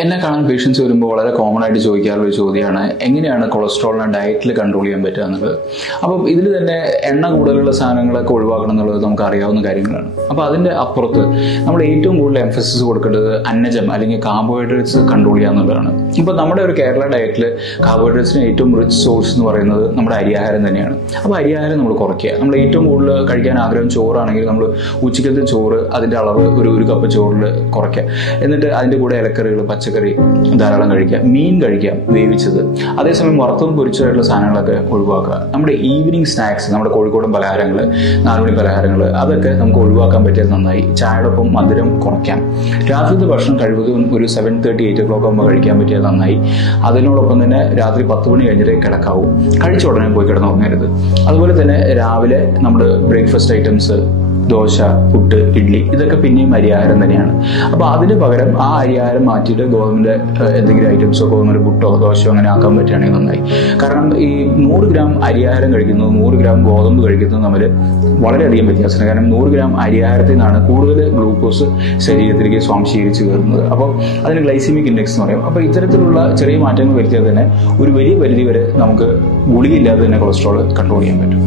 എന്നെ കാണാൻ പേഷ്യൻസ് വരുമ്പോൾ വളരെ കോമൺ ആയിട്ട് ചോദിക്കാറുള്ള ഒരു ചോദ്യമാണ് എങ്ങനെയാണ് കൊളസ്ട്രോളിനെ ഡയറ്റിൽ കൺട്രോൾ ചെയ്യാൻ പറ്റുക എന്നുള്ളത്? അപ്പം ഇതിൽ തന്നെ എണ്ണ കൂടുതലുള്ള സാധനങ്ങളൊക്കെ ഒഴിവാക്കണം എന്നുള്ളത് നമുക്ക് അറിയാവുന്ന കാര്യങ്ങളാണ്. അപ്പോൾ അതിന്റെ അപ്പുറത്ത് നമ്മൾ ഏറ്റവും കൂടുതൽ എംഫസിസ് കൊടുക്കേണ്ടത് അന്നജം അല്ലെങ്കിൽ കാർബോഹൈഡ്രേറ്റ്സ് കൺട്രോൾ ചെയ്യുക എന്നുള്ളതാണ്. ഇപ്പോൾ നമ്മുടെ ഒരു കേരള ഡയറ്റിൽ കാർബോഹൈഡ്രേറ്റ്സിന് ഏറ്റവും റിച്ച് സോഴ്സ് എന്ന് പറയുന്നത് നമ്മുടെ അരിയാഹാരം തന്നെയാണ്. അപ്പോൾ അരിയാഹാരം നമ്മൾ കുറയ്ക്കുക. നമ്മൾ ഏറ്റവും കൂടുതൽ കഴിക്കാൻ ആഗ്രഹം ചോറാണെങ്കിൽ നമ്മൾ ഉച്ചയ്ക്കത്തെ ചോറ് അതിന്റെ അളവ് ഒരു ഒരു കപ്പ് ചോറിൽ കുറയ്ക്കുക. എന്നിട്ട് അതിന്റെ കൂടെ ഇലക്കറികൾ പച്ചക്കറി ധാരാളം കഴിക്കുക മീൻ കഴിക്കുക വേവിച്ചത്. അതേസമയം വറുത്തതും പൊരിച്ചതായിട്ടുള്ള സാധനങ്ങളൊക്കെ ഒഴിവാക്കുക. നമ്മുടെ ഈവനിങ് സ്നാക്സ് നമ്മുടെ കോഴിക്കോടൻ പലഹാരങ്ങൾ നാലുമണി പലഹാരങ്ങൾ അതൊക്കെ നമുക്ക് ഒഴിവാക്കാൻ പറ്റിയത് നന്നായി. ചായയോടൊപ്പം മധുരം കുറയ്ക്കാം. രാത്രിത്തെ ഭക്ഷണം കഴിവതും ഒരു seven thirty eight o'clock ആകുമ്പോൾ കഴിക്കാൻ പറ്റിയത് നന്നായി. അതിനോടൊപ്പം തന്നെ രാത്രി പത്ത് മണി കഴിഞ്ഞിട്ട് കിടക്കാവൂ. കഴിച്ച ഉടനെ പോയി കിടന്നുറങ്ങരുത്. അതുപോലെ തന്നെ രാവിലെ നമ്മുടെ ബ്രേക്ക്ഫാസ്റ്റ് ഐറ്റംസ് ദോശ പുട്ട് ഇഡ്ഡലി ഇതൊക്കെ പിന്നെയും അരിയാഹാരം തന്നെയാണ്. അപ്പോൾ അതിന് പകരം ആ അരിയാഹാരം മാറ്റിയിട്ട് ഗോതമ്പിന്റെ എന്തെങ്കിലും ഐറ്റംസോ ഗോതമ്പിന്റെ പുട്ടോ ദോശയോ അങ്ങനെ ആക്കാൻ പറ്റുകയാണെങ്കിൽ നന്നായി. കാരണം ഈ നൂറ് ഗ്രാം അരിയാഹാരം കഴിക്കുന്നതും നൂറ് ഗ്രാം ഗോതമ്പ് കഴിക്കുന്നതും തമ്മിൽ വളരെയധികം വ്യത്യാസമാണ് കാരണം നൂറ് ഗ്രാം അരിയാഹാരത്തിൽ നിന്നാണ് കൂടുതൽ ഗ്ലൂക്കോസ് ശരീരത്തിലേക്ക് സ്വാംശീകരിച്ച് കയറുന്നത്. അപ്പോൾ അതിന് ഗ്ലൈസിമിക് ഇൻഡെക്സ് എന്ന് പറയും. അപ്പോൾ ഇത്തരത്തിലുള്ള ചെറിയ മാറ്റങ്ങൾ വരുത്തിയാൽ തന്നെ ഒരു വലിയ പരിധി വരെ നമുക്ക് ഗുളിയില്ലാതെ തന്നെ കൊളസ്ട്രോൾ കൺട്രോൾ ചെയ്യാൻ പറ്റും.